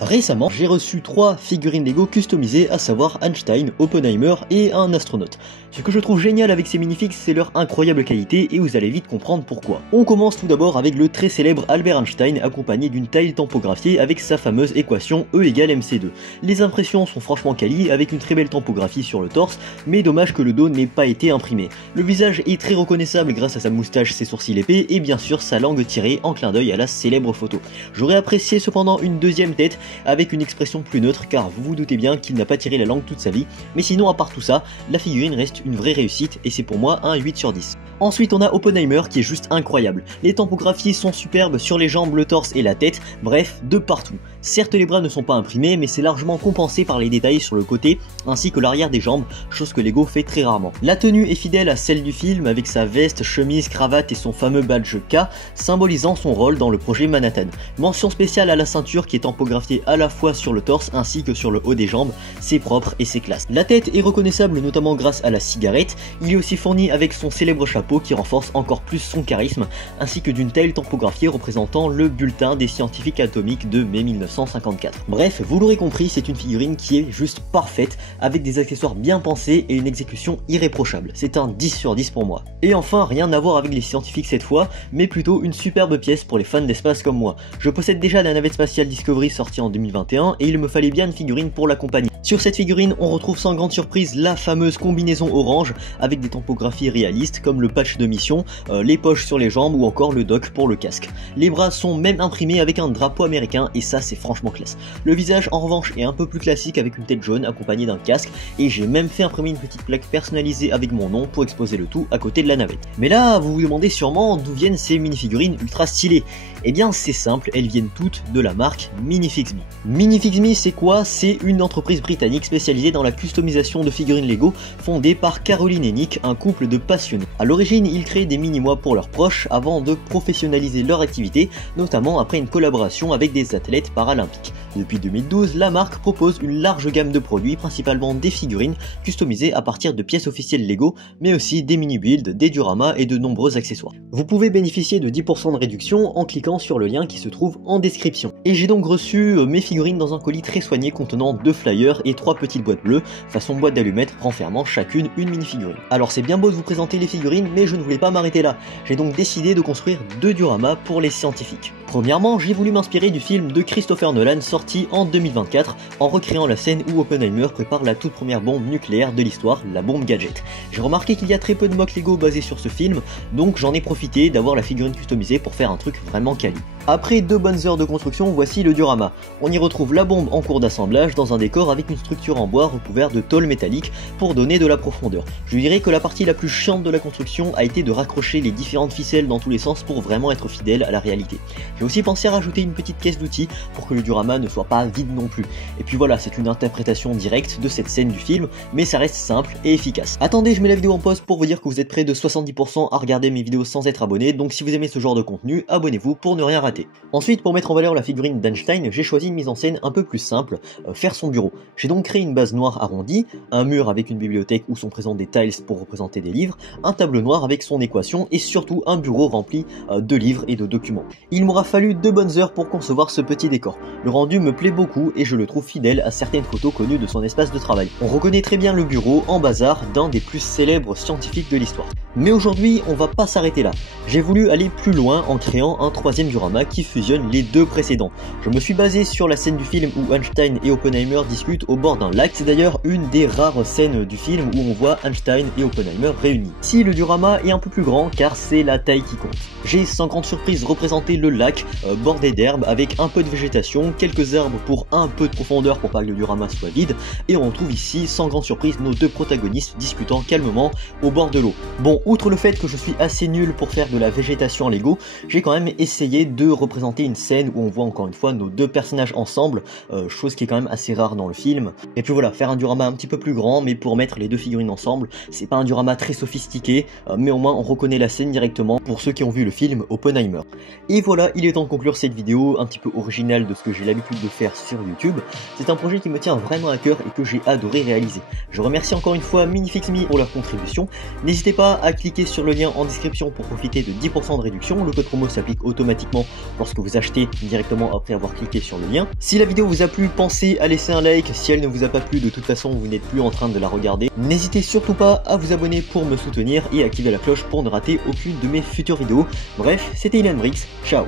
Récemment, j'ai reçu 3 figurines Lego customisées, à savoir Einstein, Oppenheimer et un astronaute. Ce que je trouve génial avec ces minifigs, c'est leur incroyable qualité et vous allez vite comprendre pourquoi. On commence tout d'abord avec le très célèbre Albert Einstein accompagné d'une taille tampographiée avec sa fameuse équation E égale mc2. Les impressions sont franchement quali avec une très belle tampographie sur le torse, mais dommage que le dos n'ait pas été imprimé. Le visage est très reconnaissable grâce à sa moustache, ses sourcils épais et bien sûr sa langue tirée en clin d'œil à la célèbre photo. J'aurais apprécié cependant une deuxième tête avec une expression plus neutre car vous vous doutez bien qu'il n'a pas tiré la langue toute sa vie, mais sinon à part tout ça, la figurine reste une vraie réussite et c'est pour moi un 8 sur 10. Ensuite on a Oppenheimer qui est juste incroyable. Les tampographies sont superbes sur les jambes, le torse et la tête, bref, de partout. Certes les bras ne sont pas imprimés mais c'est largement compensé par les détails sur le côté ainsi que l'arrière des jambes, chose que Lego fait très rarement. La tenue est fidèle à celle du film avec sa veste, chemise, cravate et son fameux badge K symbolisant son rôle dans le projet Manhattan. Mention spéciale à la ceinture qui est tampographiée à la fois sur le torse ainsi que sur le haut des jambes, c'est propre et c'est classe. La tête est reconnaissable notamment grâce à la cigarette, il est aussi fourni avec son célèbre chapeau qui renforce encore plus son charisme, ainsi que d'une taille tampographiée représentant le bulletin des scientifiques atomiques de mai 1954. Bref, vous l'aurez compris, c'est une figurine qui est juste parfaite, avec des accessoires bien pensés et une exécution irréprochable. C'est un 10 sur 10 pour moi. Et enfin, rien à voir avec les scientifiques cette fois, mais plutôt une superbe pièce pour les fans d'espace comme moi. Je possède déjà la navette spatiale Discovery sortie en 2021 et il me fallait bien une figurine pour l'accompagner. Sur cette figurine, on retrouve sans grande surprise la fameuse combinaison orange avec des tampographies réalistes comme le patch de mission, les poches sur les jambes ou encore le dock pour le casque. Les bras sont même imprimés avec un drapeau américain et ça c'est franchement classe. Le visage en revanche est un peu plus classique avec une tête jaune accompagnée d'un casque et j'ai même fait imprimer une petite plaque personnalisée avec mon nom pour exposer le tout à côté de la navette. Mais là vous vous demandez sûrement d'où viennent ces minifigurines ultra stylées. Eh bien c'est simple, elles viennent toutes de la marque Minifix.me. Minifix.me c'est quoi? C'est une entreprise britannique spécialisée dans la customisation de figurines Lego fondée par Caroline et Nick, un couple de passionnés. A l'origine, ils créaient des mini-mois pour leurs proches avant de professionnaliser leur activité, notamment après une collaboration avec des athlètes paralympiques. Depuis 2012, la marque propose une large gamme de produits, principalement des figurines customisées à partir de pièces officielles Lego, mais aussi des mini-builds, des dioramas et de nombreux accessoires. Vous pouvez bénéficier de 10% de réduction en cliquant sur le lien qui se trouve en description. Et j'ai donc reçu mes figurines dans un colis très soigné contenant 2 flyers et 3 petites boîtes bleues, façon boîte d'allumettes renfermant chacune une mini-figurine. Alors c'est bien beau de vous présenter les figurines, mais je ne voulais pas m'arrêter là. J'ai donc décidé de construire 2 dioramas pour les scientifiques. Premièrement, j'ai voulu m'inspirer du film de Christopher Nolan sorti en 2024 en recréant la scène où Oppenheimer prépare la toute première bombe nucléaire de l'histoire, la bombe gadget. J'ai remarqué qu'il y a très peu de mocks Lego basés sur ce film, donc j'en ai profité d'avoir la figurine customisée pour faire un truc vraiment quali. Après 2 bonnes heures de construction, voici le diorama. On y retrouve la bombe en cours d'assemblage dans un décor avec une structure en bois recouverte de tôle métallique pour donner de la profondeur. Je dirais que la partie la plus chiante de la construction a été de raccrocher les différentes ficelles dans tous les sens pour vraiment être fidèle à la réalité. J'ai aussi pensé à rajouter une petite caisse d'outils pour que le diorama ne soit pas vide non plus. Et puis voilà, c'est une interprétation directe de cette scène du film, mais ça reste simple et efficace. Attendez, je mets la vidéo en pause pour vous dire que vous êtes près de 70% à regarder mes vidéos sans être abonné, donc si vous aimez ce genre de contenu, abonnez-vous pour ne rien rater. Ensuite, pour mettre en valeur la figurine d'Einstein, j'ai choisi une mise en scène un peu plus simple, faire son bureau. J'ai donc créé une base noire arrondie, un mur avec une bibliothèque où sont présents des tiles pour représenter des livres, un tableau noir avec son équation et surtout un bureau rempli de livres et de documents. Il m'aura fallu 2 bonnes heures pour concevoir ce petit décor. Le rendu me plaît beaucoup et je le trouve fidèle à certaines photos connues de son espace de travail. On reconnaît très bien le bureau en bazar d'un des plus célèbres scientifiques de l'histoire. Mais aujourd'hui, on va pas s'arrêter là. J'ai voulu aller plus loin en créant un 3e diorama qui fusionne les 2 précédents. Je me suis basé sur la scène du film où Einstein et Oppenheimer discutent au bord d'un lac. C'est d'ailleurs une des rares scènes du film où on voit Einstein et Oppenheimer réunis. Ici, le diorama est un peu plus grand car c'est la taille qui compte. J'ai sans grande surprise représenté le lac bordé d'herbe avec un peu de végétation, quelques arbres pour un peu de profondeur pour pas que le diorama soit vide, et on retrouve ici sans grande surprise nos 2 protagonistes discutant calmement au bord de l'eau. Bon, outre le fait que je suis assez nul pour faire de la végétation en Lego, j'ai quand même essayé de représenter une scène où on voit encore une fois nos 2 personnages ensemble, chose qui est quand même assez rare dans le film. Et puis voilà, faire un diorama un petit peu plus grand, mais pour mettre les 2 figurines ensemble, c'est pas un diorama très sophistiqué, mais au moins on reconnaît la scène directement pour ceux qui ont vu le film Oppenheimer. Et voilà, il est temps de conclure cette vidéo un petit peu originale de ce que j'ai l'habitude de faire sur YouTube. C'est un projet qui me tient vraiment à cœur et que j'ai adoré réaliser. Je remercie encore une fois Minifix.me pour leur contribution. N'hésitez pas à cliquer sur le lien en description pour profiter de 10% de réduction. Le code promo s'applique automatiquement lorsque vous achetez directement après avoir cliqué sur le lien. Si la vidéo vous a plu, pensez à laisser un like. Si elle ne vous a pas plu, de toute façon vous n'êtes plus en train de la regarder. N'hésitez surtout pas à vous abonner pour me soutenir et activer la cloche pour ne rater aucune de mes futures vidéos. Bref, c'était Ilan Brix, ciao.